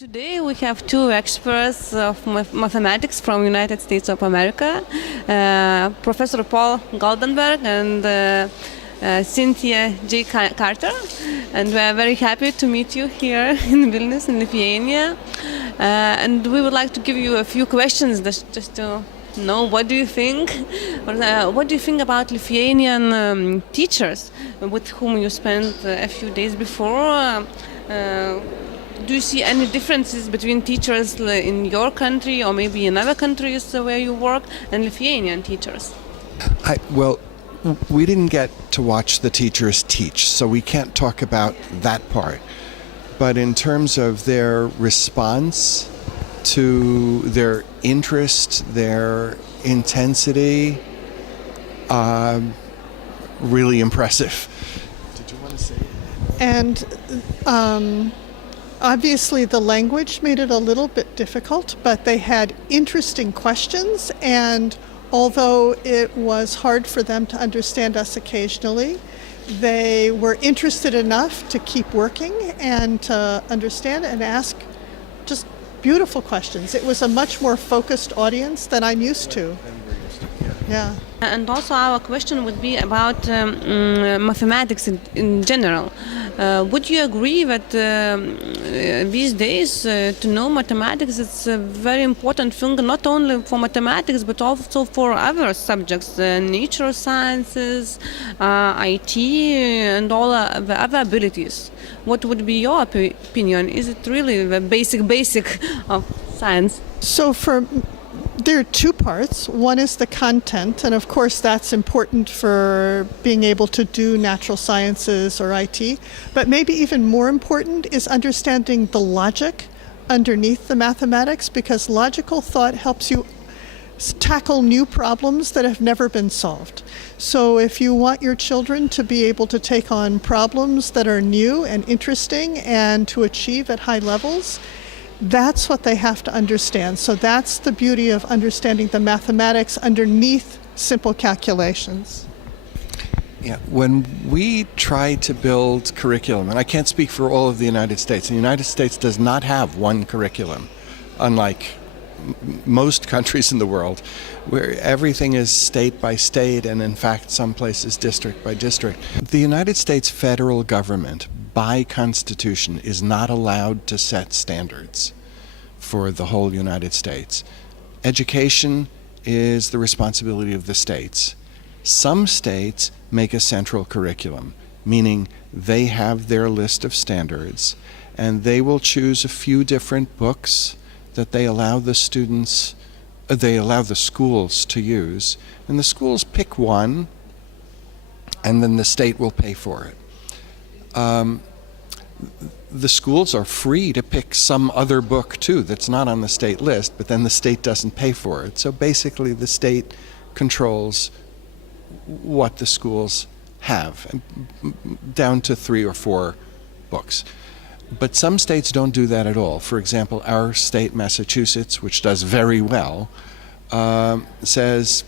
Today we have two experts of mathematics from United States of America, Professor Paul Goldenberg and Cynthia J. Carter, and we are very happy to meet you here in Vilnius, in Lithuania. And we would like to give you a few questions just to know what do you think, what do you think about Lithuanian teachers with whom you spent a few days before. Do you see any differences between teachers in your country or maybe in other countries where you work and Lithuanian teachers? Well, we didn't get to watch the teachers teach, so we can't talk about that part. But in terms of their response to their interest, their intensity, really impressive. Did you want to say? And obviously the language made it a little bit difficult, but they had interesting questions, and although it was hard for them to understand us occasionally, they were interested enough to keep working and to understand and ask just beautiful questions. It was a much more focused audience than I'm used to. Yeah. And also our question would be about mathematics in general. Would you agree that these days to know mathematics is a very important thing, not only for mathematics but also for other subjects, nature sciences, IT, and all the other abilities? What would be your opinion? Is it really the basic of science? So there are two parts. One is the content, and of course that's important for being able to do natural sciences or IT. But maybe even more important is understanding the logic underneath the mathematics, because logical thought helps you tackle new problems that have never been solved. So if you want your children to be able to take on problems that are new and interesting and to achieve at high levels, that's what they have to understand. So that's the beauty of understanding the mathematics underneath simple calculations. Yeah, when we try to build curriculum, and I can't speak for all of the United States, the United States does not have one curriculum, unlike most countries in the world, where everything is state by state and in fact some places district by district. The United States federal government, by Constitution, is not allowed to set standards for the whole United States. Education is the responsibility of the states. Some states make a central curriculum, meaning they have their list of standards, and they will choose a few different books that they allow the schools to use, and the schools pick one, and then the state will pay for it. The schools are free to pick some other book too that's not on the state list, but then the state doesn't pay for it. So basically the state controls what the schools have, down to 3 or 4 books. But some states don't do that at all. For example, our state, Massachusetts, which does very well, says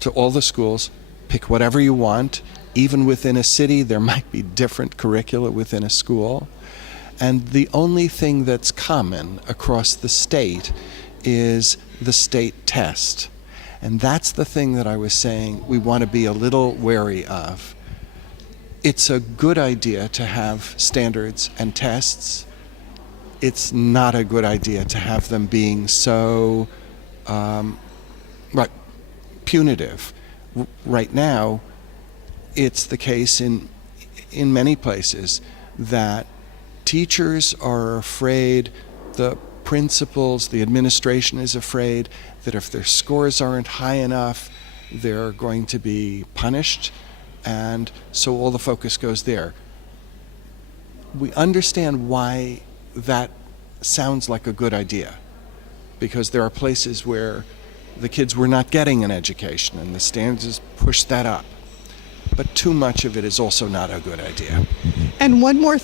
to all the schools, pick whatever you want. Even within a city, there might be different curricula within a school. And the only thing that's common across the state is the state test. And that's the thing that I was saying we want to be a little wary of. It's a good idea to have standards and tests. It's not a good idea to have them being so punitive. Right now, it's the case in many places that teachers are afraid, the principals, the administration is afraid that if their scores aren't high enough, they're going to be punished, and so all the focus goes there. We understand why that sounds like a good idea, because there are places where the kids were not getting an education and the standards push that up. But too much of it is also not a good idea. And one more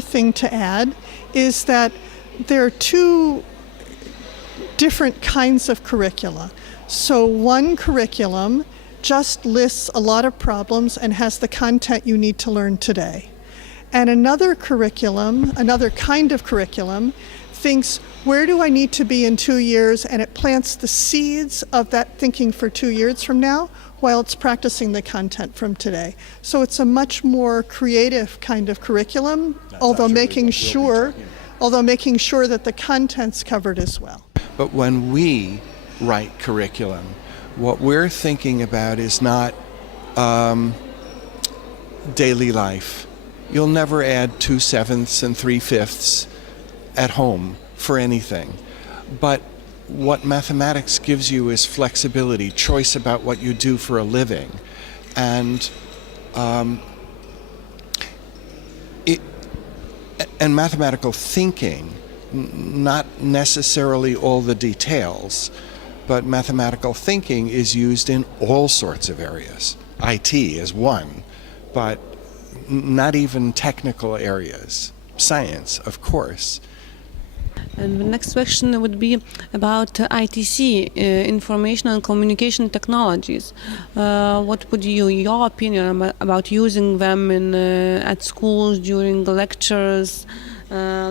thing to add is that there are two different kinds of curricula. So one curriculum just lists a lot of problems and has the content you need to learn today. And another curriculum, another kind of curriculum thinks, where do I need to be in 2 years? And it plants the seeds of that thinking for 2 years from now while it's practicing the content from today. So it's a much more creative kind of curriculum, although making sure that the content's covered as well. But when we write curriculum, what we're thinking about is not daily life. You'll never add 2/7 and 3/5 at home for anything. But what mathematics gives you is flexibility, choice about what you do for a living. And mathematical thinking, not necessarily all the details, but mathematical thinking is used in all sorts of areas. IT is one, but not even technical areas. Science, of course. And the next question would be about ITC, information and communication technologies. What would your opinion about using them at schools during the lectures?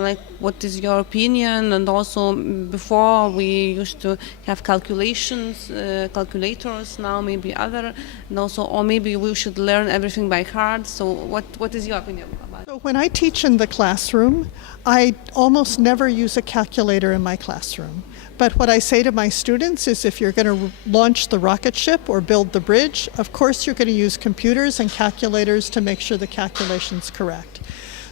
Like, what is your opinion? And also, before we used to have calculators, now maybe other, and also, or maybe we should learn everything by heart. So, what is your opinion about it? So when I teach in the classroom, I almost never use a calculator in my classroom. But what I say to my students is, if you're going to launch the rocket ship or build the bridge, of course you're going to use computers and calculators to make sure the calculation's correct.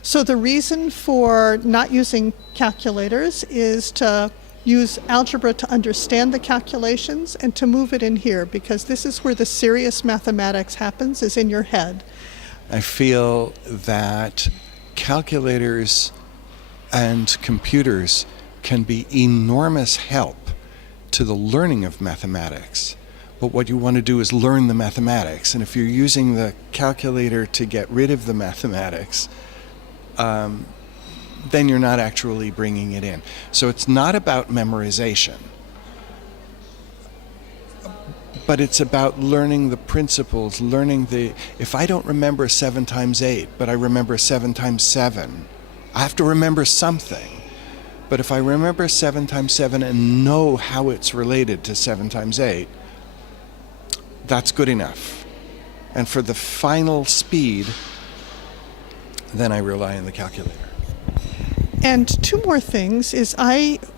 So the reason for not using calculators is to use algebra to understand the calculations and to move it in here, because this is where the serious mathematics happens, is in your head. I feel that calculators and computers can be enormous help to the learning of mathematics. But what you want to do is learn the mathematics. And if you're using the calculator to get rid of the mathematics, then you're not actually bringing it in. So it's not about memorization, but it's about learning the principles, if I don't remember 7 times 8, but I remember 7 times 7, I have to remember something. But if I remember 7 times 7 and know how it's related to 7 times 8, that's good enough. And for the final speed, then I rely on the calculator. And 2 more things is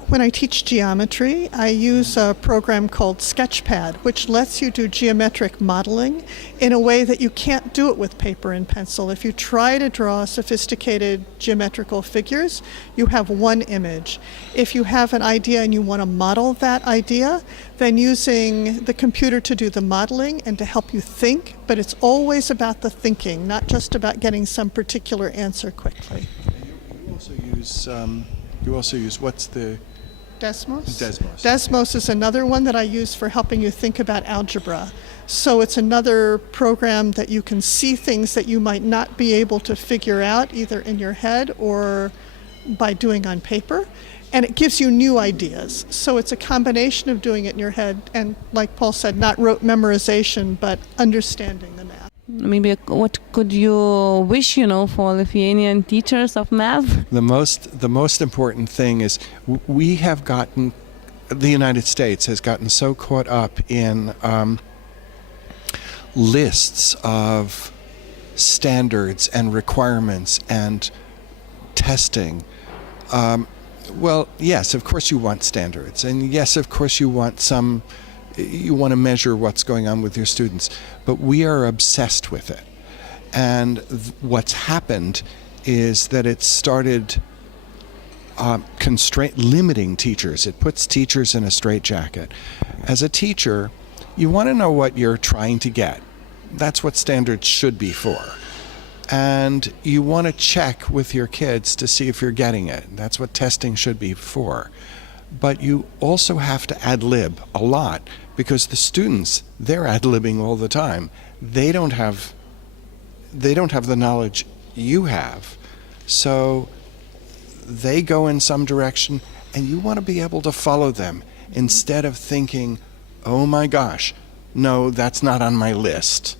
when I teach geometry, I use a program called Sketchpad, which lets you do geometric modeling in a way that you can't do it with paper and pencil. If you try to draw sophisticated geometrical figures, you have one image. If you have an idea and you want to model that idea, then using the computer to do the modeling and to help you think, but it's always about the thinking, not just about getting some particular answer quickly. You also use what's the Desmos? Desmos. Desmos is another one that I use for helping you think about algebra. So it's another program that you can see things that you might not be able to figure out either in your head or by doing on paper. And it gives you new ideas. So it's a combination of doing it in your head and, like Paul said, not rote memorization, but understanding the math. Maybe what could you wish, for Lithuanian teachers of math? The most important thing is the United States has gotten so caught up in lists of standards and requirements and testing. Well, yes, of course you want standards, and yes, of course you want to measure what's going on with your students, but we are obsessed with it. And what's happened is that it started limiting teachers. It puts teachers in a straitjacket. As a teacher, you want to know what you're trying to get. That's what standards should be for. And you want to check with your kids to see if you're getting it. That's what testing should be for. But you also have to ad-lib a lot, because the students, they're ad-libbing all the time. They don't have the knowledge you have. So they go in some direction, and you want to be able to follow them instead of thinking, oh my gosh, no, that's not on my list.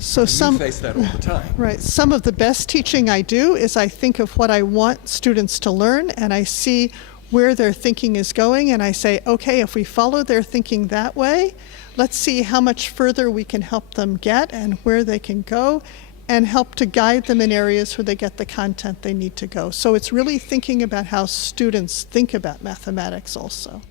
So You some face that all the time. Right. Some of the best teaching I do is I think of what I want students to learn, and I see where their thinking is going, and I say, okay, if we follow their thinking that way, let's see how much further we can help them get and where they can go, and help to guide them in areas where they get the content they need to go. So it's really thinking about how students think about mathematics also.